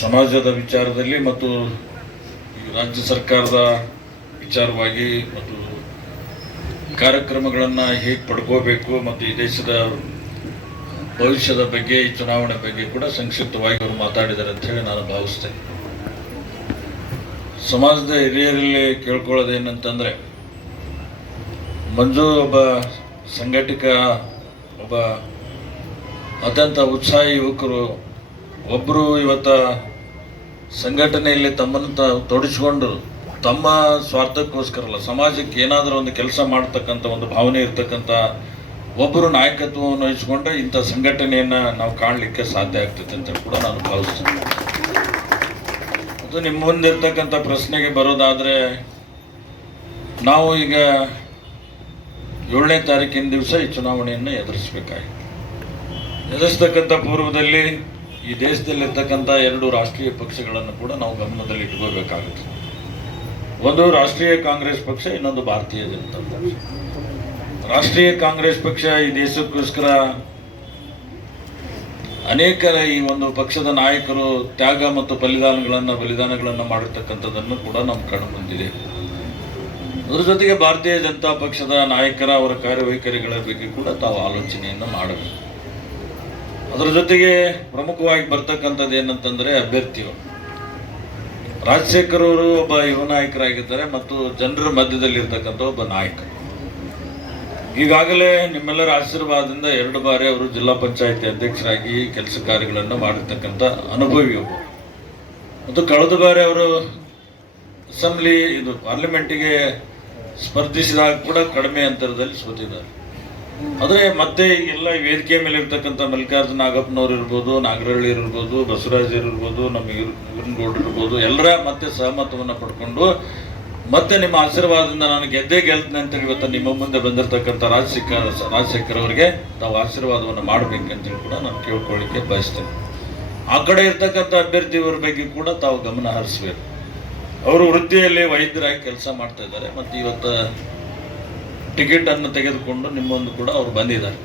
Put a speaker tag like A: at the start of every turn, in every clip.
A: ಸಮಾಜದ ವಿಚಾರದಲ್ಲಿ ಮತ್ತು ರಾಜ್ಯ ಸರ್ಕಾರದ ವಿಚಾರವಾಗಿ ಮತ್ತು ಕಾರ್ಯಕ್ರಮಗಳನ್ನು ಹೇಗೆ ಪಡ್ಕೋಬೇಕು ಮತ್ತು ಈ ದೇಶದ ಭವಿಷ್ಯದ ಬಗ್ಗೆ, ಈ ಚುನಾವಣೆ ಬಗ್ಗೆ ಕೂಡ ಸಂಕ್ಷಿಪ್ತವಾಗಿ ಅವರು ಮಾತಾಡಿದ್ದಾರೆ ಅಂತ ಹೇಳಿ ನಾನು ಭಾವಿಸ್ತೇನೆ. ಸಮಾಜದ ಹಿರಿಯರಲ್ಲಿ ಕೇಳ್ಕೊಳ್ಳೋದೇನಂತಂದರೆ, ಮಂಜು ಒಬ್ಬ ಸಂಘಟಿಕ, ಒಬ್ಬ ಅತ್ಯಂತ ಉತ್ಸಾಹಿ ಯುವಕರು ಒಬ್ಬರು ಇವತ್ತ ಸಂಘಟನೆಯಲ್ಲಿ ತಮ್ಮನ್ನು ತೊಡಿಸಿಕೊಂಡು ತಮ್ಮ ಸ್ವಾರ್ಥಕ್ಕೋಸ್ಕರ ಅಲ್ಲ ಸಮಾಜಕ್ಕೆ ಏನಾದರೂ ಒಂದು ಕೆಲಸ ಮಾಡ್ತಕ್ಕಂಥ ಒಂದು ಭಾವನೆ ಇರ್ತಕ್ಕಂಥ ಒಬ್ಬರು ನಾಯಕತ್ವವನ್ನು ವಹಿಸಿಕೊಂಡ್ರೆ ಇಂಥ ಸಂಘಟನೆಯನ್ನು ನಾವು ಕಾಣಲಿಕ್ಕೆ ಸಾಧ್ಯ ಆಗ್ತದೆ ಅಂತ ಕೂಡ ನಾನು ಭಾವಿಸ್ತೇನೆ. ಅದು ನಿಮ್ಮ ಮುಂದಿರ್ತಕ್ಕಂಥ ಪ್ರಶ್ನೆಗೆ ಬರೋದಾದರೆ, ನಾವು ಈಗ ಏಳನೇ ತಾರೀಕಿನ ದಿವಸ ಈ ಚುನಾವಣೆಯನ್ನು ಎದುರಿಸಬೇಕಾಗಿದೆ ಎದುರಿಸ್ತಕ್ಕಂಥ ಪೂರ್ವದಲ್ಲಿ ಈ ದೇಶದಲ್ಲಿರ್ತಕ್ಕಂಥ ಎರಡು ರಾಷ್ಟ್ರೀಯ ಪಕ್ಷಗಳನ್ನು ಕೂಡ ನಾವು ಗಮನದಲ್ಲಿ ಇಟ್ಕೋಬೇಕಾಗುತ್ತೆ. ಒಂದು ರಾಷ್ಟ್ರೀಯ ಕಾಂಗ್ರೆಸ್ ಪಕ್ಷ, ಇನ್ನೊಂದು ಭಾರತೀಯ ಜನತಾ ಪಕ್ಷ. ರಾಷ್ಟ್ರೀಯ ಕಾಂಗ್ರೆಸ್ ಪಕ್ಷ ಈ ದೇಶಕ್ಕೋಸ್ಕರ ಅನೇಕ ಈ ಒಂದು ಪಕ್ಷದ ನಾಯಕರು ತ್ಯಾಗ ಮತ್ತು ಬಲಿದಾನಗಳನ್ನು ಬಲಿದಾನಗಳನ್ನು ಮಾಡಿರ್ತಕ್ಕಂಥದ್ದನ್ನು ಕೂಡ ನಮ್ಮ ಕಣ್ಣು ಬಂದಿದೆ ಅದರ ಜೊತೆಗೆ ಭಾರತೀಯ ಜನತಾ ಪಕ್ಷದ ನಾಯಕರ ಅವರ ಕಾರ್ಯವೈಖರಿಗಳ ಬಗ್ಗೆ ಕೂಡ ತಾವು ಆಲೋಚನೆಯನ್ನು ಮಾಡಬೇಕು. ಅದರ ಜೊತೆಗೆ ಪ್ರಮುಖವಾಗಿ ಬರ್ತಕ್ಕಂಥದ್ದು ಏನಂತಂದ್ರೆ ಅಭ್ಯರ್ಥಿಗಳು. ರಾಜಶೇಖರ್ ಅವರು ಒಬ್ಬ ಯುವ ನಾಯಕರಾಗಿದ್ದಾರೆ ಮತ್ತು ಜನರ ಮಧ್ಯದಲ್ಲಿ ಇರ್ತಕ್ಕಂಥ ಒಬ್ಬ ನಾಯಕ. ಈಗಾಗಲೇ ನಿಮ್ಮೆಲ್ಲರ ಆಶೀರ್ವಾದದಿಂದ ಎರಡು ಬಾರಿ ಅವರು ಜಿಲ್ಲಾ ಪಂಚಾಯತಿ ಅಧ್ಯಕ್ಷರಾಗಿ ಕೆಲಸ ಕಾರ್ಯಗಳನ್ನು ಮಾಡಿರ್ತಕ್ಕಂಥ ಅನುಭವಿ ಒಬ್ಬ ಮತ್ತು ಕಳೆದ ಬಾರಿ ಅವರು ಅಸೆಂಬ್ಲಿ ಇದು ಪಾರ್ಲಿಮೆಂಟಿಗೆ ಸ್ಪರ್ಧಿಸಿದಾಗ ಕೂಡ ಕಡಿಮೆ ಅಂತರದಲ್ಲಿ ಸೋತಿದ್ದಾರೆ. ಆದರೆ ಮತ್ತೆ ಎಲ್ಲ ವೇದಿಕೆ ಮೇಲೆ ಇರ್ತಕ್ಕಂಥ ಮಲ್ಲಿಕಾರ್ಜುನ ನಾಗಪ್ಪನವ್ರು ಇರ್ಬೋದು ನಾಗರಹಳ್ಳಿ ಇರ್ಬೋದು, ಬಸವರಾಜ್ ಇರ್ಬೋದು, ನಮ್ಮ ಗೌಡ್ರು ಇರ್ಬೋದು, ಎಲ್ಲರ ಮತ್ತೆ ಸಹಮತವನ್ನು ಪಡ್ಕೊಂಡು ಮತ್ತೆ ನಿಮ್ಮ ಆಶೀರ್ವಾದದಿಂದ ನಾನು ಗೆದ್ದೇ ಗೆಲ್ತೀನಿ ಅಂತೇಳಿ ಇವತ್ತು ನಿಮ್ಮ ಮುಂದೆ ಬಂದಿರತಕ್ಕಂಥ ರಾಜಶೇಖರ್ ರಾಜಶೇಖರ್ ಅವರಿಗೆ ತಾವು ಆಶೀರ್ವಾದವನ್ನು ಮಾಡಬೇಕಂತೇಳಿ ಕೂಡ ನಾನು ಕೇಳ್ಕೊಳ್ಳಿಕ್ಕೆ ಬಯಸ್ತೇನೆ. ಆ ಕಡೆ ಇರ್ತಕ್ಕಂಥ ಅಭ್ಯರ್ಥಿಯವರ ಬಗ್ಗೆ ಕೂಡ ತಾವು ಗಮನ ಹರಿಸ್ಬೇಕು. ಅವರು ವೃತ್ತಿಯಲ್ಲಿ ವೈದ್ಯರಾಗಿ ಕೆಲಸ ಮಾಡ್ತಾ ಇದ್ದಾರೆ. ಮತ್ತು ಇವತ್ತು ಟಿಕೆಟ್ ಅನ್ನು ತೆಗೆದುಕೊಂಡು ನಿಮ್ಮೊಂದು ಕೂಡ ಅವರು ಬಂದಿದ್ದಾರೆ.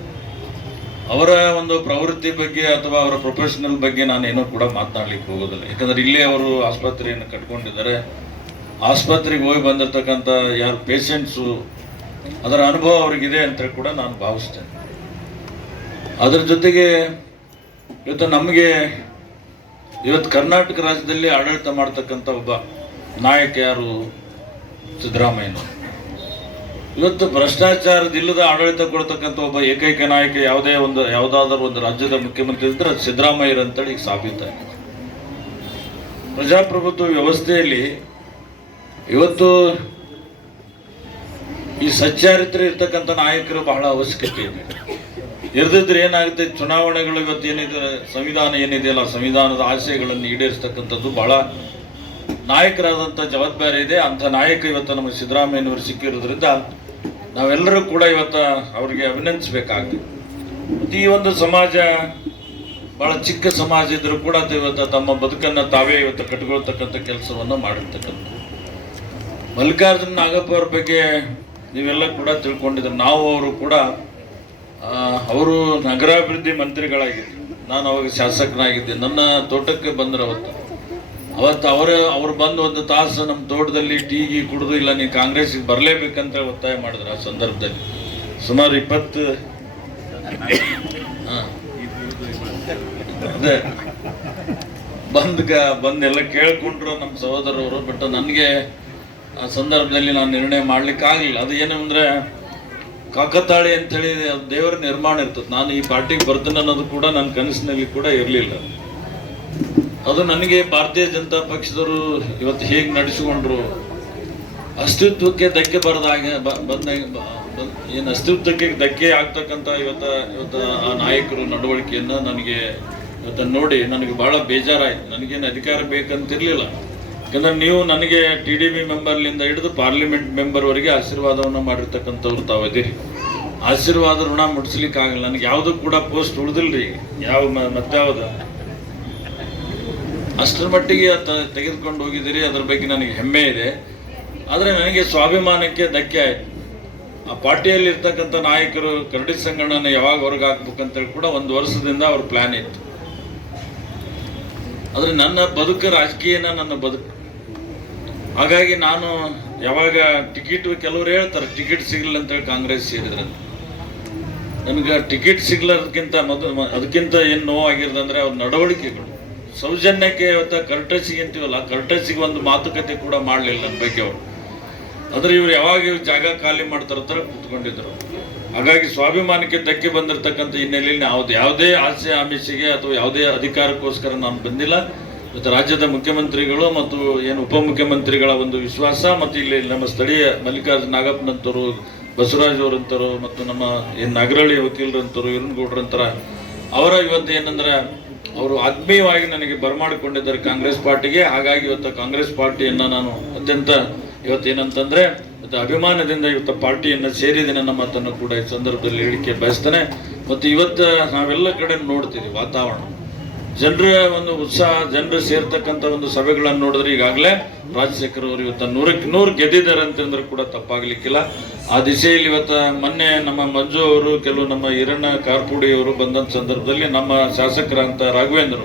A: ಅವರ ಒಂದು ಪ್ರವೃತ್ತಿ ಬಗ್ಗೆ ಅಥವಾ ಅವರ ಪ್ರೊಫೆಷನಲ್ ಬಗ್ಗೆ ನಾನೇನೂ ಕೂಡ ಮಾತನಾಡಲಿಕ್ಕೆ ಹೋಗೋದಿಲ್ಲ. ಯಾಕಂದರೆ ಇಲ್ಲೇ ಅವರು ಆಸ್ಪತ್ರೆಯನ್ನು ಕಟ್ಕೊಂಡಿದ್ದಾರೆ. ಆಸ್ಪತ್ರೆಗೆ ಹೋಗಿ ಬಂದಿರತಕ್ಕಂಥ ಯಾರು ಪೇಷಂಟ್ಸು ಅದರ ಅನುಭವ ಅವ್ರಿಗಿದೆ ಅಂತ ಕೂಡ ನಾನು ಭಾವಿಸ್ತೇನೆ. ಅದರ ಜೊತೆಗೆ ಇವತ್ತು ನಮಗೆ ಇವತ್ತು ಕರ್ನಾಟಕ ರಾಜ್ಯದಲ್ಲಿ ಆಡಳಿತ ಮಾಡ್ತಕ್ಕಂಥ ಒಬ್ಬ ನಾಯಕ ಯಾರು? ಸಿದ್ದರಾಮಯ್ಯನವರು ಇವತ್ತು ಭ್ರಷ್ಟಾಚಾರದಿಲ್ಲದ ಆಡಳಿತ ಕೊಡ್ತಕ್ಕಂಥ ಒಬ್ಬ ಏಕೈಕ ನಾಯಕ ಯಾವುದೇ ಒಂದು, ಯಾವುದಾದ್ರೂ ಒಂದು ರಾಜ್ಯದ ಮುಖ್ಯಮಂತ್ರಿ ಇದ್ರೆ ಅದು ಸಿದ್ದರಾಮಯ್ಯರು ಅಂತೇಳಿ ಈಗ ಸಾಬೀತಾಗಿದೆ ಪ್ರಜಾಪ್ರಭುತ್ವ ವ್ಯವಸ್ಥೆಯಲ್ಲಿ ಇವತ್ತು ಈ ಸಚ್ಚಾರಿತ್ರ ಇರ್ತಕ್ಕಂಥ ನಾಯಕರು ಬಹಳ ಅವಶ್ಯಕತೆ ಇದೆ. ಇರ್ದಿದ್ರೆ ಏನಾಗುತ್ತೆ, ಚುನಾವಣೆಗಳು ಇವತ್ತು ಏನಿದೆ, ಸಂವಿಧಾನ ಏನಿದೆಯಲ್ಲ ಸಂವಿಧಾನದ ಆಶಯಗಳನ್ನು ಈಡೇರಿಸ್ತಕ್ಕಂಥದ್ದು ಬಹಳ ನಾಯಕರಾದಂಥ ಜವಾಬ್ದಾರಿ ಇದೆ. ಅಂಥ ನಾಯಕ ಇವತ್ತು ನಮಗೆ ಸಿದ್ದರಾಮಯ್ಯನವರು ಸಿಕ್ಕಿರೋದ್ರಿಂದ ನಾವೆಲ್ಲರೂ ಕೂಡ ಇವತ್ತು ಅವರಿಗೆ ಅಭಿನಂದಿಸಬೇಕಾಗ್ತದೆ ಈ ಒಂದು ಸಮಾಜ, ಬಹಳ ಚಿಕ್ಕ ಸಮಾಜ ಇದ್ದರೂ ಕೂಡ ಇವತ್ತು ತಮ್ಮ ಬದುಕನ್ನು ತಾವೇ ಇವತ್ತು ಕಟ್ಕೊಳ್ತಕ್ಕಂಥ ಕೆಲಸವನ್ನು ಮಾಡಿರ್ತಕ್ಕಂಥ ಮಲ್ಲಿಕಾರ್ಜುನ ನಾಗಪ್ಪ ಅವ್ರ ಬಗ್ಗೆ ನೀವೆಲ್ಲ ಕೂಡ ತಿಳ್ಕೊಂಡಿದ್ರು ನಾವು ಅವರು ಕೂಡ ಅವರು ನಗರಾಭಿವೃದ್ಧಿ ಮಂತ್ರಿಗಳಾಗಿದ್ದರು ನಾನು ಅವಾಗ ಶಾಸಕನಾಗಿದ್ದೆ. ನನ್ನ ತೋಟಕ್ಕೆ ಬಂದರು ಅವತ್ತು. ಅವತ್ತು ಅವರ, ಅವ್ರು ಬಂದು ಒಂದು ತಾಸು ನಮ್ಮ ತೋಟದಲ್ಲಿ ಟೀ, ಗೀ ಕುಡಿದು ಇಲ್ಲ ನೀವು ಕಾಂಗ್ರೆಸ್ಗೆ ಬರಲೇಬೇಕಂತ ಒತ್ತಾಯ ಮಾಡಿದ್ರು ಆ ಸಂದರ್ಭದಲ್ಲಿ. ಸುಮಾರು ಇಪ್ಪತ್ತು ಅದೇ. ಬಂದ್ಗ ಬಂದೆಲ್ಲ ಕೇಳ್ಕೊಂಡ್ರು ನಮ್ಮ ಸಹೋದರವರು ಬಟ್ ನನಗೆ ಆ ಸಂದರ್ಭದಲ್ಲಿ ನಾನು ನಿರ್ಣಯ ಮಾಡ್ಲಿಕ್ಕೆ ಆಗಲಿಲ್ಲ ಅದು ಏನು ಅಂದರೆ ಕಾಕತಾಳಿ ಅಂತೇಳಿ ದೇವರ ನಿರ್ಮಾಣ ಇರ್ತದೆ. ನಾನು ಈ ಪಾರ್ಟಿಗೆ ಬರ್ತೀನಿ ಅನ್ನೋದು ಕೂಡ ನನ್ನ ಕನಸಿನಲ್ಲಿ ಕೂಡ ಇರಲಿಲ್ಲ. ಅದು ನನಗೆ ಭಾರತೀಯ ಜನತಾ ಪಕ್ಷದವರು ಇವತ್ತು ಹೇಗೆ ನಡೆಸಿಕೊಂಡ್ರು? ಅಸ್ತಿತ್ವಕ್ಕೆ ಧಕ್ಕೆ ಬರದಾಗೆ ಬಂದ ಏನು ಅಸ್ತಿತ್ವಕ್ಕೆ ಧಕ್ಕೆ ಆಗ್ತಕ್ಕಂಥ ಇವತ್ತು ಇವತ್ತು ಆ ನಾಯಕರು ನಡವಳಿಕೆಯನ್ನು ನನಗೆ ಇವತ್ತು ನೋಡಿ ನನಗೆ ಭಾಳ ಬೇಜಾರಾಯಿತು. ನನಗೇನು ಅಧಿಕಾರ ಬೇಕಂತಿರಲಿಲ್ಲ. ಯಾಕಂದ್ರೆ ನೀವು ನನಗೆ ಟಿ ಡಿ ಬಿ ಮೆಂಬರ್ಲಿಂದ ಹಿಡಿದು ಪಾರ್ಲಿಮೆಂಟ್ ಮೆಂಬರ್ವರೆಗೆ ಆಶೀರ್ವಾದವನ್ನು ಮಾಡಿರ್ತಕ್ಕಂಥವ್ರು ತಾವದಿರಿ ಆಶೀರ್ವಾದ ಋಣ ಮುಟ್ಸ್ಲಿಕ್ಕೆ ಆಗಲ್ಲ ನನಗೆ ಯಾವುದು ಕೂಡ ಪೋಸ್ಟ್ ಉಳಿದಿಲ್ಲ ರೀ ಯಾವ ಮ- ಮತ್ಯಾವ್ದು? ಅಷ್ಟರ ಮಟ್ಟಿಗೆ ತೆಗೆದುಕೊಂಡು ಹೋಗಿದ್ದೀರಿ, ಅದ್ರ ಬಗ್ಗೆ ನನಗೆ ಹೆಮ್ಮೆ ಇದೆ. ಆದರೆ ನನಗೆ ಸ್ವಾಭಿಮಾನಕ್ಕೆ ಧಕ್ಕೆ ಆಯಿತು. ಆ ಪಾರ್ಟಿಯಲ್ಲಿ ಇರ್ತಕ್ಕಂಥ ನಾಯಕರು ಕರಡಿ ಸಂಘಟನೆ ಯಾವಾಗ ಹೊರಗೆ ಹಾಕ್ಬೇಕಂತೇಳಿ ಕೂಡ ಒಂದು ವರ್ಷದಿಂದ ಅವ್ರ ಪ್ಲಾನ್ ಇತ್ತು. ಆದರೆ ನನ್ನ ಬದುಕು ರಾಜಕೀಯನ ನನ್ನ ಬದುಕು. ಹಾಗಾಗಿ ನಾನು ಯಾವಾಗ ಟಿಕೆಟ್ ಕೆಲವರು ಹೇಳ್ತಾರೆ, ಟಿಕೆಟ್ ಸಿಗಲಿಲ್ಲ ಅಂತೇಳಿ ಕಾಂಗ್ರೆಸ್ ಸೇರಿದ್ರೆ ನನಗೆ ಟಿಕೆಟ್ ಸಿಗ್ಲದಕ್ಕಿಂತ ಮೊದಲು ಅದಕ್ಕಿಂತ ಏನು ನೋವಾಗಿರೋದಂದ್ರೆ ಅವ್ರ ನಡವಳಿಕೆಗಳು. ಸೌಜನ್ಯಕ್ಕೆ ಇವತ್ತು ಕರ್ಟಸಿಗೆ ಅಂತೀವಲ್ಲ, ಕರ್ಟಸಿಗೆ ಒಂದು ಮಾತುಕತೆ ಕೂಡ ಮಾಡಲಿಲ್ಲ ನನ್ನ ಬಗ್ಗೆ ಅವರು. ಆದರೆ ಇವ್ರು ಯಾವಾಗ ಇವ್ರು ಜಾಗ ಖಾಲಿ ಮಾಡ್ತಾರ ತರ ಕೂತ್ಕೊಂಡಿದ್ರು. ಹಾಗಾಗಿ ಸ್ವಾಭಿಮಾನಕ್ಕೆ ಧಕ್ಕೆ ಬಂದಿರತಕ್ಕಂಥ ಹಿನ್ನೆಲೆಯಲ್ಲಿ ನಾವು ಯಾವುದೇ ಆಸೆ ಆಮಿಷಿಗೆ ಅಥವಾ ಯಾವುದೇ ಅಧಿಕಾರಕ್ಕೋಸ್ಕರ ನಾನು ಬಂದಿಲ್ಲ. ಮತ್ತು ರಾಜ್ಯದ ಮುಖ್ಯಮಂತ್ರಿಗಳು ಮತ್ತು ಏನು ಉಪಮುಖ್ಯಮಂತ್ರಿಗಳ ಒಂದು ವಿಶ್ವಾಸ ಮತ್ತು ಇಲ್ಲಿ ನಮ್ಮ ಸ್ಥಳೀಯ ಮಲ್ಲಿಕಾರ್ಜುನ ನಾಗಪ್ಪನಂತರು ಬಸವರಾಜ್ ಅವರಂತರು ಮತ್ತು ನಮ್ಮ ಏನು ನಾಗರಳ್ಳಿ ವಕೀಲರಂತರು ಇರನ್ಗೌಡ್ರಂತರ ಅವರ ಇವತ್ತು ಏನಂದ್ರೆ ಅವರು ಆತ್ಮೀಯವಾಗಿ ನನಗೆ ಬರಮಾಡಿಕೊಂಡಿದ್ದಾರೆ ಕಾಂಗ್ರೆಸ್ ಪಾರ್ಟಿಗೆ. ಹಾಗಾಗಿ ಇವತ್ತು ಕಾಂಗ್ರೆಸ್ ಪಾರ್ಟಿಯನ್ನ ನಾನು ಅತ್ಯಂತ ಇವತ್ತು ಏನಂತಂದ್ರೆ ಇವತ್ತು ಅಭಿಮಾನದಿಂದ ಇವತ್ತು ಪಾರ್ಟಿಯನ್ನು ಸೇರಿದ ನನ್ನ ಮಾತನ್ನು ಕೂಡ ಈ ಸಂದರ್ಭದಲ್ಲಿ ಹೇಳಿಕೆ ಬಯಸ್ತೇನೆ. ಮತ್ತು ಇವತ್ತು ನಾವೆಲ್ಲ ಕಡೆ ನೋಡ್ತೀವಿ ವಾತಾವರಣ. ಜನರ ಒಂದು ಉತ್ಸಾಹ, ಜನರು ಸೇರ್ತಕ್ಕಂಥ ಒಂದು ಸಭೆಗಳನ್ನು ನೋಡಿದ್ರೆ ಈಗಾಗಲೇ ರಾಜಶೇಖರ್ ಅವರು ಇವತ್ತು ನೂರಕ್ಕೆ ನೂರು ಗೆದ್ದಿದ್ದಾರೆ ಅಂತಂದ್ರೆ ಕೂಡ ತಪ್ಪಾಗ್ಲಿಕ್ಕಿಲ್ಲ. ಆ ದಿಸೆಯಲ್ಲಿ ಇವತ್ತು ಮೊನ್ನೆ ನಮ್ಮ ಮಂಜು ಅವರು, ಕೆಲವು ನಮ್ಮ ಹಿರಣ್ಣ ಕಾರ್ಪುಡಿ ಅವರು ಬಂದಂಥ ಸಂದರ್ಭದಲ್ಲಿ ನಮ್ಮ ಶಾಸಕರಂತ ರಾಘವೇಂದ್ರ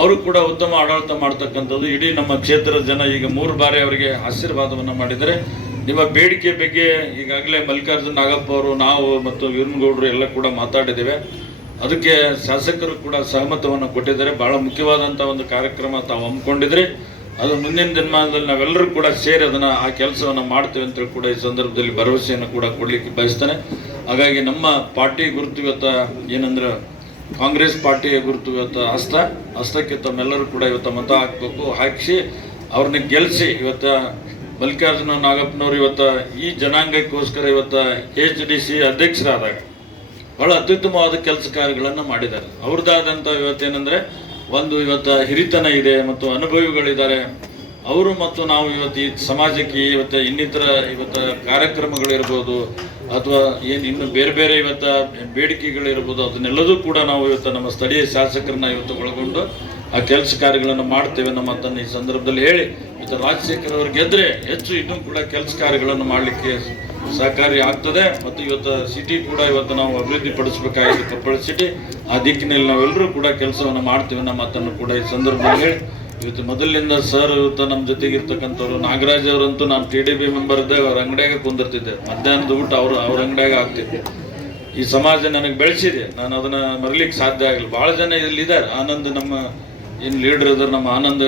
A: ಅವರು ಕೂಡ ಉತ್ತಮ ಆಡಳಿತ ಮಾಡ್ತಕ್ಕಂಥದ್ದು. ಇಡೀ ನಮ್ಮ ಕ್ಷೇತ್ರದ ಜನ ಈಗ ಮೂರು ಬಾರಿ ಅವರಿಗೆ ಆಶೀರ್ವಾದವನ್ನು ಮಾಡಿದರೆ ನಿಮ್ಮ ಬೇಡಿಕೆ ಬಗ್ಗೆ ಈಗಾಗಲೇ ಮಲ್ಲಿಕಾರ್ಜುನ್ ನಾಗಪ್ಪ ಅವರು, ನಾವು ಮತ್ತು ವೀರನಗೌಡರು ಎಲ್ಲ ಕೂಡ ಮಾತಾಡಿದ್ದೇವೆ. ಅದಕ್ಕೆ ಶಾಸಕರು ಕೂಡ ಸಹಮತವನ್ನು ಕೊಟ್ಟಿದ್ದಾರೆ. ಬಹಳ ಮುಖ್ಯವಾದಂಥ ಒಂದು ಕಾರ್ಯಕ್ರಮ ತಾವು ಹಮ್ಮಿಕೊಂಡಿದ್ರೆ. ಅದು ಮುಂದಿನ ದಿನಮಾನದಲ್ಲಿ ನಾವೆಲ್ಲರೂ ಕೂಡ ಸೇರಿ ಅದನ್ನ ಆ ಕೆಲಸವನ್ನು ಮಾಡ್ತೇವೆ ಅಂತ ಕೂಡ ಈ ಸಂದರ್ಭದಲ್ಲಿ ಭರವಸೆಯನ್ನು ಕೂಡ ಕೊಡ್ಲಿಕ್ಕೆ ಬಯಸ್ತಾನೆ. ಹಾಗಾಗಿ ನಮ್ಮ ಪಾರ್ಟಿ ಗುರುತು ಇವತ್ತು ಏನಂದ್ರೆ ಕಾಂಗ್ರೆಸ್ ಪಾರ್ಟಿಯ ಗುರುತು ಇವತ್ತು ಹಸ್ತ. ಹಸ್ತಕ್ಕೆ ತಮ್ಮೆಲ್ಲರೂ ಕೂಡ ಇವತ್ತು ಮತ ಹಾಕಬೇಕು. ಹಾಕಿಸಿ ಅವ್ರನ್ನ ಗೆಲ್ಲಿಸಿ ಇವತ್ತು ಮಲ್ಲಿಕಾರ್ಜುನ ನಾಗಪ್ಪನವರು ಇವತ್ತು ಈ ಜನಾಂಗಕ್ಕೋಸ್ಕರ ಇವತ್ತು ಎಚ್ ಡಿ ಸಿ ಅಧ್ಯಕ್ಷರಾದಾಗ ಬಹಳ ಅತ್ಯುತ್ತಮವಾದ ಕೆಲಸ ಕಾರ್ಯಗಳನ್ನು ಮಾಡಿದ್ದಾರೆ. ಅವ್ರದ್ದಾದಂಥ ಇವತ್ತೇನೆಂದರೆ ಒಂದು ಇವತ್ತು ಹಿರಿತನ ಇದೆ ಮತ್ತು ಅನುಭವಿಗಳಿದ್ದಾರೆ. ಅವರು ಮತ್ತು ನಾವು ಇವತ್ತು ಈ ಸಮಾಜಕ್ಕೆ ಇವತ್ತು ಇನ್ನಿತರ ಇವತ್ತು ಕಾರ್ಯಕ್ರಮಗಳಿರ್ಬೋದು ಅಥವಾ ಏನು ಇನ್ನು ಬೇರೆ ಬೇರೆ ಇವತ್ತು ಬೇಡಿಕೆಗಳಿರ್ಬೋದು ಅದನ್ನೆಲ್ಲದೂ ಕೂಡ ನಾವು ಇವತ್ತು ನಮ್ಮ ಸ್ಥಳೀಯ ಶಾಸಕರನ್ನ ಇವತ್ತು ಒಳಗೊಂಡು ಆ ಕೆಲಸ ಕಾರ್ಯಗಳನ್ನು ಮಾಡ್ತೇವೆ ನಮ್ಮ ಮಾತನ್ನು ಈ ಸಂದರ್ಭದಲ್ಲಿ ಹೇಳಿ. ಇವತ್ತು ರಾಜಶೇಖರ್ ಅವ್ರು ಗೆದ್ದರೆ ಹೆಚ್ಚು ಇನ್ನೂ ಕೂಡ ಕೆಲಸ ಕಾರ್ಯಗಳನ್ನು ಮಾಡಲಿಕ್ಕೆ ಸಹಕಾರಿ ಆಗ್ತದೆ ಮತ್ತು ಇವತ್ತು ಸಿಟಿ ಕೂಡ ಇವತ್ತು ನಾವು ಅಭಿವೃದ್ಧಿ ಪಡಿಸಬೇಕಾಗಿದೆ. ಕೊಪ್ಪಳ ಸಿಟಿ ಆ ದಿಕ್ಕಿನಲ್ಲಿ ನಾವೆಲ್ಲರೂ ಕೂಡ ಕೆಲಸವನ್ನು ಮಾಡ್ತೀವಿ. ನಮ್ಮ ಮಾತನ್ನು ಕೂಡ ಈ ಸಂದರ್ಭದಲ್ಲಿ ಇವತ್ತು ಮೊದಲಿನಿಂದ ಸರ್ ಇವತ್ತು ನಮ್ಮ ಜೊತೆಗೆ ಇರ್ತಕ್ಕಂಥವ್ರು ನಾಗರಾಜ್ ಅವರಂತೂ ನಾನು ಟಿ ಡಿ ಬಿ ಮೆಂಬರ್ ಇದ್ದಾಗ ಅವ್ರ ಅಂಗಡಿಯಾಗ ಕುಂದಿರ್ತಿದ್ದೆ. ಮಧ್ಯಾಹ್ನದ ಊಟ ಅವರು ಅವ್ರ ಅಂಗಡಿಯಾಗ ಆಗ್ತಿದ್ದೆ ಈ ಸಮಾಜ ನನಗೆ ಬೆಳೆಸಿದೆ. ನಾನು ಅದನ್ನ ಮರಲಿಕ್ಕೆ ಸಾಧ್ಯ ಆಗಿಲ್ಲ. ಭಾಳ ಜನ ಇಲ್ಲಿ ಇದ್ದಾರೆ ಆನಂದ್ ನಮ್ಮ ಏನು ಲೀಡರ್ ಇದ್ದಾರೆ. ನಮ್ಮ ಆನಂದ್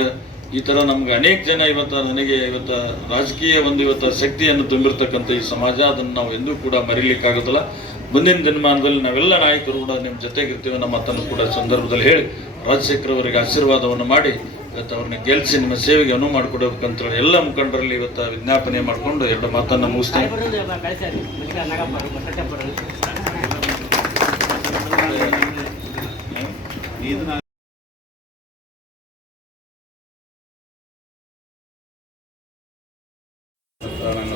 A: ಈ ಥರ ನಮ್ಗೆ ಅನೇಕ ಜನ ಇವತ್ತು ನನಗೆ ಇವತ್ತು ರಾಜಕೀಯ ಒಂದು ಇವತ್ತು ಶಕ್ತಿಯನ್ನು ತುಂಬಿರ್ತಕ್ಕಂಥ ಈ ಸಮಾಜ ಅದನ್ನು ನಾವು ಎಂದೂ ಕೂಡ ಮರೀಲಿಕ್ಕಾಗೋದಿಲ್ಲ ಮುಂದಿನ ದಿನಮಾನದಲ್ಲಿ ನಾವೆಲ್ಲ ನಾಯಕರು ಕೂಡ ನಿಮ್ಮ ಜೊತೆಗಿರ್ತೀವಿ ನಮ್ಮ ಮಾತನ್ನು ಕೂಡ ಸಂದರ್ಭದಲ್ಲಿ ಹೇಳಿ ರಾಜಶೇಖರ್ ಅವರಿಗೆ ಆಶೀರ್ವಾದವನ್ನು ಮಾಡಿ ಇವತ್ತು ಅವ್ರನ್ನ ಗೆಲ್ಲಿಸಿ ನಿಮ್ಮ ಸೇವೆಗೆ ಅನುವು ಮಾಡಿಕೊಡ್ಬೇಕಂತೇಳಿ ಎಲ್ಲ ಮುಖಂಡರಲ್ಲಿ ಇವತ್ತು ವಿಜ್ಞಾಪನೆ ಮಾಡಿಕೊಂಡು ಎರಡು ಮಾತನ್ನು ಮುಗಿಸ್ತೇನೆ.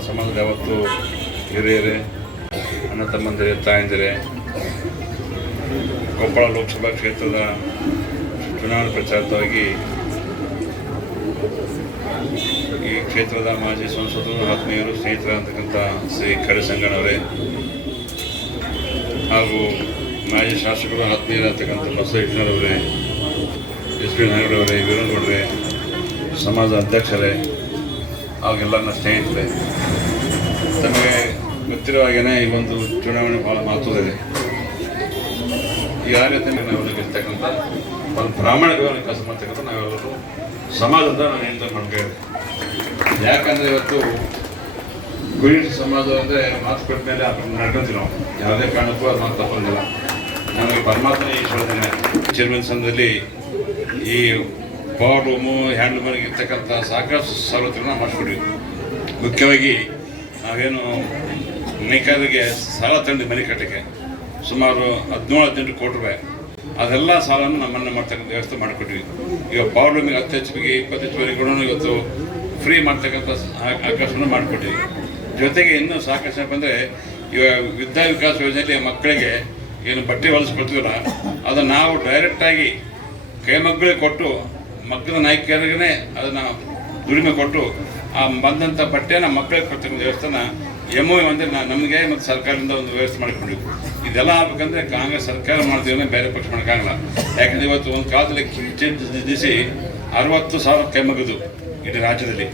B: ಸಮಾಜದ ಯಾವತ್ತು ಹಿರಿಯರೇ, ಅಣ್ಣ ತಮ್ಮಂದಿರೆ, ತಾಯಂದಿರೆ, ಕೊಪ್ಪಳ ಲೋಕಸಭಾ ಕ್ಷೇತ್ರದ ಚುನಾವಣೆ ಪ್ರಚಾರವಾಗಿ ಈ ಕ್ಷೇತ್ರದ ಮಾಜಿ ಸಂಸದರು, ಆತ್ಮೀಯರು ಸ್ನೇಹಿತರಾಗಿರ್ತಕ್ಕಂಥ ಶ್ರೀ ಕರಿಸಂಗನವರೇ ಹಾಗೂ ಮಾಜಿ ಶಾಸಕರು ಆತ್ಮೀಯರಾಗಿರ್ತಕ್ಕಂಥ ಬಸವೇಶ್ವರವರೇ ಎಸ್ ಪಿ ನಾಯ್ಡವರೇ ವೀರಗೌಡರೇ ಸಮಾಜ ಅಧ್ಯಕ್ಷರೇ ಹಾಗೆಲ್ಲ ನನ್ನ ಸ್ನೇಹಿತರೆ. ತಮಗೆ ಗೊತ್ತಿರೋ ಹಾಗೇನೆ ಈ ಒಂದು ಚುನಾವಣೆ ಭಾಳ ಮಹತ್ವದಿದೆ ಈಗಾಗಲೇ ನಾವೆಲ್ಲ ಗೆಲ್ತಕ್ಕಂಥ ಒಂದು ಪ್ರಾಮಾಣಿಕವಾಗಿ ಕೆಲಸ ಮಾಡ್ತಕ್ಕಂಥ ನಾವೆಲ್ಲರೂ ಸಮಾಜದ ನಾವು ಹೇಳ್ತಾ ಮಾಡ್ತೇವೆ ಯಾಕಂದರೆ ಇವತ್ತು ಗುರಿ ಸಮಾಜ ಅಂದರೆ ಮಾತು ಕೊಟ್ಟ ಮೇಲೆ ಅದನ್ನು ನಡ್ಕೊಂತೀವಿ ನಾವು ಯಾವುದೇ ಕಾರಣಕ್ಕೂ ಅದು ಮಾತು ತಪ್ಪಂದಿಲ್ಲ ನಮಗೆ ಪರಮಾತ್ಮ ಈಶ್ವರನೇ. ಚೇರ್ಮನ್ ಸಂಘದಲ್ಲಿ ಈ ಪವರ್ ರೂಮು ಹ್ಯಾಂಡ್ ರೂಮಿಗೆ ಇರ್ತಕ್ಕಂಥ ಸಾಕಷ್ಟು ಸವಲತ್ತುಗಳನ್ನ ಮಾಡಿಸ್ಕೊಡ್ವಿ ಮುಖ್ಯವಾಗಿ ನಾವೇನು ಮನೆಗಾರರಿಗೆ ಸಾಲ ತಂದು ಮನೆ ಕಟ್ಟಕ್ಕೆ ಸುಮಾರು ಹದಿನೇಳು, ಹದಿನೆಂಟು ಕೋಟಿ ರೂಪಾಯಿ. ಅದೆಲ್ಲ ಸಾಲವನ್ನು ನಮ್ಮನ್ನು ಮಾಡ್ತಕ್ಕಂಥ ವ್ಯವಸ್ಥೆ ಮಾಡಿಕೊಟ್ವಿ ಈಗ ಪವರ್ ರೂಮಿಗೆ ಹತ್ತು ಎಚ್ ಪಿಗೆ ಇಪ್ಪತ್ತು ಎಚ್ ಪಿಗಳು ಇವತ್ತು ಫ್ರೀ ಮಾಡ್ತಕ್ಕಂಥ ಅವಕಾಶವನ್ನು ಮಾಡಿಕೊಟ್ಟಿವಿ. ಜೊತೆಗೆ ಇನ್ನೂ ಸಾಕಷ್ಟು ಅಂದರೆ ಇವಾಗ ವಿದ್ಯಾ ವಿಕಾಸ ಯೋಜನೆಯಲ್ಲಿ ಮಕ್ಕಳಿಗೆ ಏನು ಬಟ್ಟೆ ಹೊಲಿಸ್ಕೊಡ್ತೀವಲ್ಲ, ಅದನ್ನು ನಾವು ಡೈರೆಕ್ಟಾಗಿ ಕೈಮಗ್ಗಳಿಗೆ ಕೊಟ್ಟು ಮಕ್ಕಳ ನಾಯಕರಿಗೆ ಅದನ್ನು ದುಡಿಮೆ ಕೊಟ್ಟು ಆ ಬಂದಂಥ ಬಟ್ಟೆನ ಮಕ್ಕಳಿಗೆ ಕೊಡ್ತಕ್ಕಂಥ ವ್ಯವಸ್ಥೆನ ಎಂ ಒ ಅಂದರೆ ನಮಗೆ ಮತ್ತು ಸರ್ಕಾರದಿಂದ ಒಂದು ವ್ಯವಸ್ಥೆ ಮಾಡಿಕೊಂಡಿದ್ವಿ. ಇದೆಲ್ಲ ಆಗ್ಬೇಕಂದ್ರೆ ಕಾಂಗ್ರೆಸ್ ಸರ್ಕಾರ ಮಾಡ್ತೀವಿ ಬೇರೆ ಪಕ್ಷ ಮಾಡೋಕ್ಕಾಗಲ್ಲ ಯಾಕಂದ್ರೆ ಇವತ್ತು ಒಂದು ಕಾಲದಲ್ಲಿ ಕಿಂಚಿಸಿ ಅರವತ್ತು ಸಾವಿರ ಕೈ ಮುಗಿದು ಇಡೀ ರಾಜ್ಯದಲ್ಲಿ.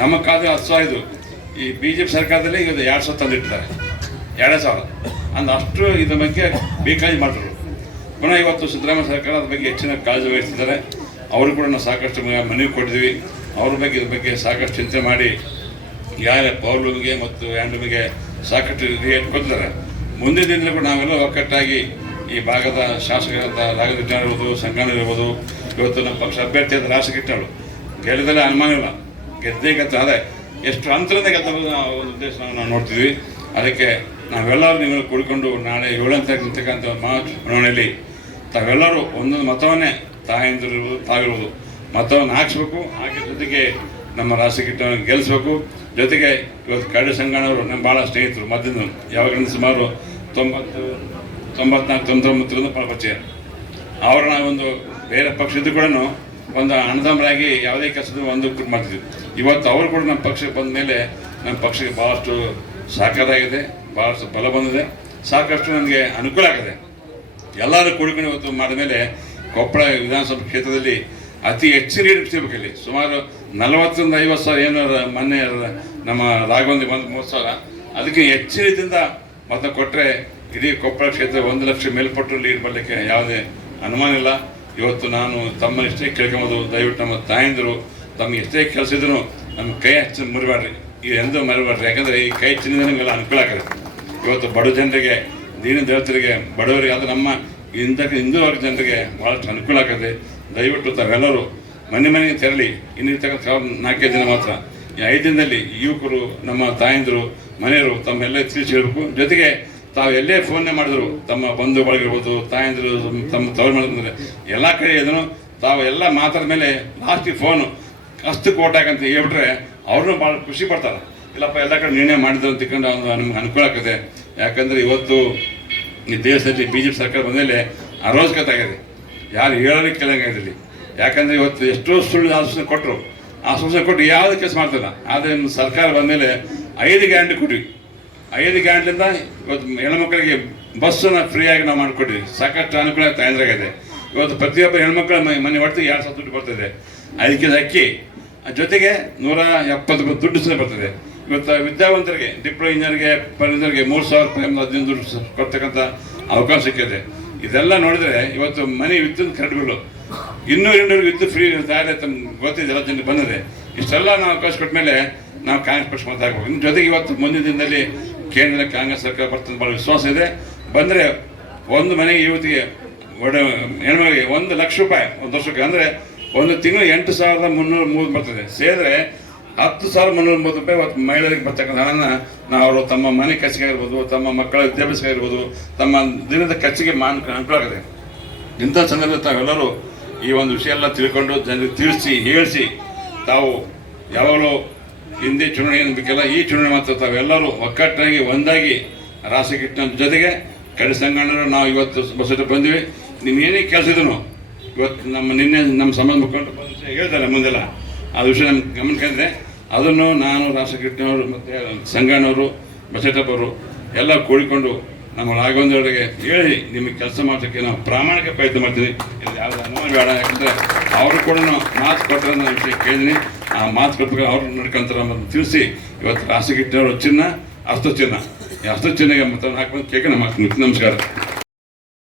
B: ನಮ್ಮ ಕಾಲದಲ್ಲಿ ಹತ್ತು ಸಾವಿರ ಇದು ಈ ಬಿ ಜೆ ಪಿ ಸರ್ಕಾರದಲ್ಲಿ ಇವತ್ತು ಎರಡು ಸಾವಿರ ತಂದಿಟ್ಟಿದ್ದಾರೆ. ಎರಡೇ ಸಾವಿರ. ಅಂದ್ರೆ ಅಷ್ಟು ಇದ್ರ ಬಗ್ಗೆ ಬೇಕಾಗಿ ಮಾಡಿದ್ರು ಪುನಃ ಇವತ್ತು ಸಿದ್ದರಾಮಯ್ಯ ಸರ್ಕಾರ ಅದ್ರ ಬಗ್ಗೆ ಹೆಚ್ಚಿನ ಕಾಳಜಿ ವಹಿಸ್ತಿದ್ದಾರೆ. ಅವರು ಕೂಡ ನಾವು ಸಾಕಷ್ಟು ಮನವಿ ಕೊಟ್ಟಿದ್ವಿ. ಅವ್ರ ಬಗ್ಗೆ ಇದ್ರ ಬಗ್ಗೆ ಸಾಕಷ್ಟು ಚಿಂತೆ ಮಾಡಿ ಯಾರ ಪೌರ್ಲೂಮಿಗೆ ಮತ್ತು ಹ್ಯಾಂಡ್ಲೂಮಿಗೆ ಸಾಕಷ್ಟು ರಿಯೇಟ್ ಕೊಡ್ತಾರೆ ಮುಂದಿನ ದಿನದಲ್ಲಿ ಕೂಡ ನಾವೆಲ್ಲ ಒಕ್ಕಟ್ಟಾಗಿ ಈ ಭಾಗದ ಶಾಸಕರಂತ ರಾಜಕೀಯ ಇರ್ಬೋದು ಸಂಘನ ಇರ್ಬೋದು, ಇವತ್ತು ನಮ್ಮ ಪಕ್ಷ ಅಭ್ಯರ್ಥಿ ಅಂತ ರಾಶಿಕಿಟ್ಟಳು ಗೆಲ್ಲದಲ್ಲೇ ಅನುಮಾನ ಇಲ್ಲ. ಗೆದ್ದೇ ಅದೇ, ಎಷ್ಟು ಅಂತರದಿಂದ ಗೆದ್ದ ನಾವು ಉದ್ದೇಶ ನಾವು ನೋಡ್ತಿದ್ವಿ. ಅದಕ್ಕೆ ನಾವೆಲ್ಲರೂ ನೀವು ಕೂಡಿಕೊಂಡು ನಾಳೆ ಏಳನೇ ತಾರೀಕು ನಿಂತಕ್ಕಂಥ ಮಹಾ ಚುನಾವಣೆಯಲ್ಲಿ ತಾವೆಲ್ಲರೂ ಒಂದೊಂದು ಮತವನ್ನೇ ತಾಯಂದಿರು ತಾವಿರ್ಬೋದು ಮತವನ್ನು ಹಾಕ್ಸ್ಬೇಕು, ಹಾಕಿದ ಜೊತೆಗೆ ನಮ್ಮ ರಾಷ್ಟ್ರಕೀಟವನ್ನು ಗೆಲ್ಲಿಸ್ಬೇಕು ಜೊತೆಗೆ ಇವತ್ತು ಕರಡಿ ಸಂಗಣ್ಣವರು ನಮ್ಮ ಭಾಳ ಸ್ನೇಹಿತರು ಮಧ್ಯದ ಯಾವಾಗಲಿಂದ ಸುಮಾರು ತೊಂಬತ್ತು, ತೊಂಬತ್ನಾಲ್ಕು, ತೊಂಬತ್ತೊಂಬತ್ತರಿಂದ ಪರಿಚಯ ಅವ್ರನ್ನ ಒಂದು ಬೇರೆ ಪಕ್ಷ ಇದ್ದು ಕೂಡ ಒಂದು ಅಣ್ಣದಮ್ಮರಾಗಿ ಯಾವುದೇ ಕೆಲಸದ ಒಂದು ಮಾಡ್ತಿದ್ವಿ. ಇವತ್ತು ಅವರು ಕೂಡ ನಮ್ಮ ಪಕ್ಷಕ್ಕೆ ಬಂದ ಮೇಲೆ ನಮ್ಮ ಪಕ್ಷಕ್ಕೆ ಭಾಳಷ್ಟು ಸಾಕಾರಾಗಿದೆ ಭಾಳಷ್ಟು ಬಲ ಬಂದಿದೆ. ಸಾಕಷ್ಟು ನನಗೆ ಅನುಕೂಲ ಆಗಿದೆ. ಎಲ್ಲರೂ ಕೂಡಿಕೊಂಡು ಇವತ್ತು ಮಾಡಿದ ಮೇಲೆ ಕೊಪ್ಪಳ ವಿಧಾನಸಭಾ ಕ್ಷೇತ್ರದಲ್ಲಿ ಅತಿ ಹೆಚ್ಚು ನೀರು ಸಿಗಬೇಕಲ್ಲಿ. ಸುಮಾರು ನಲವತ್ತರಿಂದ ಐವತ್ತು ಸಾವಿರ ಏನು ಮೊನ್ನೆ ನಮ್ಮ ರಾಘವಂದಿ ಬಂದು ಮೂರು ಸಾವಿರ. ಅದಕ್ಕೆ ಹೆಚ್ಚಿನ ರೀತಿಯಿಂದ ಮತ ಕೊಟ್ಟರೆ ಇಡೀ ಕೊಪ್ಪಳ ಕ್ಷೇತ್ರ ಒಂದು ಲಕ್ಷ ಮೇಲ್ಪಟ್ಟು ಲೀಡ್ ಬರಲಿಕ್ಕೆ ಯಾವುದೇ ಅನುಮಾನ ಇಲ್ಲ. ಇವತ್ತು ನಾನು ತಮ್ಮ ಎಷ್ಟೇ ಕೇಳ್ಕೊಬೋದು, ದಯವಿಟ್ಟು ನಮ್ಮ ತಾಯಂದಿರು ತಮಗೆ ಎಷ್ಟೇ ಕೆಲಸ ಇದ್ರು ನಮ್ಮ ಕೈ ಹಚ್ಚಿ ಮುರಿಬೇಡ್ರಿ ಇದು ಎಂದೂ ಮರಿಬೇಡ್ರಿ ಯಾಕಂದರೆ ಈ ಕೈ ಚಿನ್ನದ ನಮಗೆಲ್ಲ ಅನುಕೂಲ ಆಗುತ್ತೆ. ಇವತ್ತು ಬಡ ಜನರಿಗೆ, ದೀನ ದಲಿತರಿಗೆ, ಬಡವರಿಗೆ ಅದು ನಮ್ಮ ಇಂಥ ಹಿಂದೂ ವರ್ಗ ಜನರಿಗೆ ಭಾಳಷ್ಟು ಅನುಕೂಲ ಆಗುತ್ತೆ ದಯವಿಟ್ಟು ತಾವೆಲ್ಲರೂ ಮನೆ ಮನೆಗೆ ತೆರಳಿ ಇನ್ನಿರ್ತಕ್ಕಂಥ ನಾಲ್ಕೈದು ದಿನ ಮಾತ್ರ ಈ ಐದು ದಿನದಲ್ಲಿ ಯುವಕರು, ನಮ್ಮ ತಾಯಂದಿರು, ಮನೆಯವರು ತಮ್ಮೆಲ್ಲ ತಿಳಿಸಿ ಹೇಳಬೇಕು. ಜೊತೆಗೆ ತಾವು ಎಲ್ಲೇ ಫೋನ್ನೇ ಮಾಡಿದ್ರು, ತಮ್ಮ ಬಂಧು ಬಳಗಿರ್ಬೋದು, ತಾಯಂದಿರು, ತಮ್ಮ ತವರು ಮಾಡಿದ್ರೆ ಎಲ್ಲ ಕಡೆ ಇದನ್ನು ತಾವು ಎಲ್ಲ ಮಾತಾದ ಮೇಲೆ ಲಾಸ್ಟಿಗೆ ಫೋನು ಅಷ್ಟು ಕೋಟಾಕಂತ ಹೇಳ್ಬಿಟ್ರೆ ಅವ್ರನ್ನೂ ಭಾಳ ಖುಷಿ ಪಡ್ತಾರೆ. ಇಲ್ಲಪ್ಪ, ಎಲ್ಲ ಕಡೆ ನಿರ್ಣಯ ಮಾಡಿದ್ರು ಅಂತ ತಿಳ್ಕೊಂಡು ಅವ್ನು ನಮ್ಗೆ ಅನುಕೂಲ ಆಗ್ತದೆ. ಯಾಕಂದರೆ ಇವತ್ತು ಈ ದೇಶದಲ್ಲಿ ಬಿ ಜೆ ಪಿ ಸರ್ಕಾರ ಬಂದಮೇಲೆ ಅರೋಜಕತೆ ಆಗಿದೆ ಯಾರು ಹೇಳೋರಿಗೆ ಕೇಳಂಗಾಗಿರಲಿ ಯಾಕಂದರೆ ಇವತ್ತು ಎಷ್ಟೋ ಸುಳ್ಳು ಆಶ್ವಾಸನೆ ಕೊಟ್ಟರು ಆಶ್ವಾಸನೆ ಕೊಟ್ಟು ಯಾವುದು ಕೆಲಸ ಮಾಡ್ತಿಲ್ಲ. ಆದರೆ ನಿಮ್ಮ ಸರ್ಕಾರ ಬಂದಮೇಲೆ ಐದು ಗ್ಯಾರಂಟಿ ಕೊಟ್ವಿ. ಐದು ಗ್ಯಾರಂಟಿಯಿಂದ ಇವತ್ತು ಹೆಣ್ಮಕ್ಳಿಗೆ ಬಸ್ಸನ್ನು ಫ್ರೀಯಾಗಿ ನಾವು ಮಾಡಿಕೊಟ್ಟಿದ್ವಿ. ಸಾಕಷ್ಟು ಅನುಕೂಲ ತಯಾರಾಗಿದೆ ಇವತ್ತು ಪ್ರತಿಯೊಬ್ಬ ಹೆಣ್ಮಕ್ಳ ಮನೆ ಹೊಡ್ತಿಗೆ ಎರಡು ಸಾವಿರ ದುಡ್ಡು ಬರ್ತದೆ. ಅದಕ್ಕೆ ಅಕ್ಕಿ. ಜೊತೆಗೆ ನೂರ ಎಪ್ಪತ್ತು ದುಡ್ಡು ಸಹ ಬರ್ತದೆ. ಇವತ್ತು ವಿದ್ಯಾವಂತರಿಗೆ ಡಿಪ್ಲೊ ಇಂಜಿನಿಯರ್ಗೆ ಪರಿಣಿತರಿಗೆ ಮೂರು ಸಾವಿರ ರೂಪಾಯಿ ಹದಿನೈದು ಕೊಡ್ತಕ್ಕಂಥ ಅವಕಾಶ ಸಿಕ್ಕಿದೆ. ಇದೆಲ್ಲ ನೋಡಿದ್ರೆ ಇವತ್ತು ಮನೆ ವಿದ್ಯುತ್ ಕರೆಂಟ್ ಇನ್ನೂ ಎರಡೂವರೆಗೆ ವಿದ್ಯುತ್ ಫ್ರೀ ತಯಾರಿ ತಮ್ಗೆ ಗೊತ್ತಿದೆ ಎಲ್ಲ ಜನರಿಗೆ ಬಂದಿದೆ. ಇಷ್ಟೆಲ್ಲ ನಾವು ಅವಕಾಶ ಕೊಟ್ಟ ಮೇಲೆ ನಾವು ಕಾಂಗ್ರೆಸ್ ಪಕ್ಷ ಮಾತಾಡಬೇಕು ಇನ್ನು ಜೊತೆಗೆ ಇವತ್ತು ಮುಂದಿನ ದಿನದಲ್ಲಿ ಕೇಂದ್ರ, ಕಾಂಗ್ರೆಸ್ ಸರ್ಕಾರ ಬರ್ತದೆ ಭಾಳ ವಿಶ್ವಾಸ ಇದೆ. ಬಂದರೆ ಒಂದು ಮನೆಗೆ ಇವತ್ತಿಗೆ ಒಡೆ, ಹೆಣ್ಮಗಳಿಗೆ ಒಂದು ಲಕ್ಷ ರೂಪಾಯಿ ಒಂದು ವರ್ಷಕ್ಕೆ. ಅಂದರೆ ಒಂದು ತಿಂಗಳು ಎಂಟು ಸಾವಿರದ ಮುನ್ನೂರು ಮೂವತ್ತು ಬರ್ತದೆ. ಸೇರಿದ್ರೆ ಹತ್ತು ಸಾವಿರ ಮುನ್ನೂರ ರೂಪಾಯಿ ಇವತ್ತು ಮಹಿಳೆಯರಿಗೆ ಬರ್ತಕ್ಕಂಥ ಹಣನ ನಾವು ಅವರು ತಮ್ಮ ಮನೆ ಖರ್ಚಿಗೆ ಇರ್ಬೋದು ತಮ್ಮ ಮಕ್ಕಳ ವಿದ್ಯಾಭ್ಯಾಸ ಇರ್ಬೋದು ತಮ್ಮ ದಿನದ ಖರ್ಚಿಗೆ ಮಾನ್ ಅನುಕೂಲ ಆಗಿದೆ ಇಂಥ ಸಂದರ್ಭದಲ್ಲಿ ತಾವೆಲ್ಲರೂ ಈ ಒಂದು ವಿಷಯ ಎಲ್ಲ ತಿಳ್ಕೊಂಡು ಜನರಿಗೆ ತಿಳಿಸಿ, ಹೇಳಿಸಿ, ತಾವು ಯಾವಾಗಲೂ ಹಿಂದೆ ಚುನಾವಣೆ ಏನು ಬೇಕಿಲ್ಲ ಈ ಚುನಾವಣೆ ಮಾತ್ರ ತಾವೆಲ್ಲರೂ ಒಕ್ಕಟ್ಟಾಗಿ ಒಂದಾಗಿ ರಾಸಕಿಟ್ಟಿನ ಜೊತೆಗೆ ಕಡೆ ಸಂಘಟನೆಗಳು ನಾವು ಇವತ್ತು ಬಸಟ್ಟು ಬಂದಿವಿ. ನಿಮ್ಗೇನೇ ಕೆಲಸ ಇದ್ರು ಇವತ್ತು ನಮ್ಮ ನಿನ್ನೆ ನಮ್ಮ ಸಂಬಂಧ ಮುಖಂಡರು ಹೇಳ್ತಾರೆ ಮುಂದೆಲ್ಲ. ಆ ವಿಷಯ ನಮ್ಮ ಗಮನಕ್ಕೆ ಅದನ್ನು ನಾನು ರಾಷ್ಟ್ರಕಿಟ್ಟನವರು ಮತ್ತು ಸಂಗಣ್ಣವರು ಬಸಟಪ್ಪರು ಎಲ್ಲ ಕೂಡಿಕೊಂಡು ನಮ್ಮ ರಾಘವೇಂದ್ರವರಿಗೆ ಹೇಳಿ ನಿಮಗೆ ಕೆಲಸ ಮಾಡೋದಕ್ಕೆ ನಾವು ಪ್ರಾಮಾಣಿಕ ಪ್ರಯತ್ನ ಮಾಡ್ತೀನಿ. ಇಲ್ಲಿ ಯಾವುದೇ ಅನುಮಾನ ಬೇಡ, ಯಾಕಂದರೆ ಅವರು ಕೂಡ ಮಾತು ಕೊಟ್ಟರೆ ನಾನು ವಿಷಯ ಕೇಳಿದ್ದೀನಿ. ಆ ಮಾತು ಕೊಟ್ಟಾಗ ಅವ್ರು ನಡ್ಕೊಂತಾರೆ ಅನ್ನೋದನ್ನು ತಿಳಿಸಿ, ಇವತ್ತು ರಾಷ್ಟ್ರಕಿಟ್ಟನವರು ಚಿನ್ನ ಅಸ್ತು ಚಿನ್ನ ಈ ಅಸ್ತು ಚಿನ್ನಗೆ ಮತ್ತೆ ಹಾಕೊಂಡು ಕೇಕ ನಮ್ಮ ನಮಸ್ಕಾರ.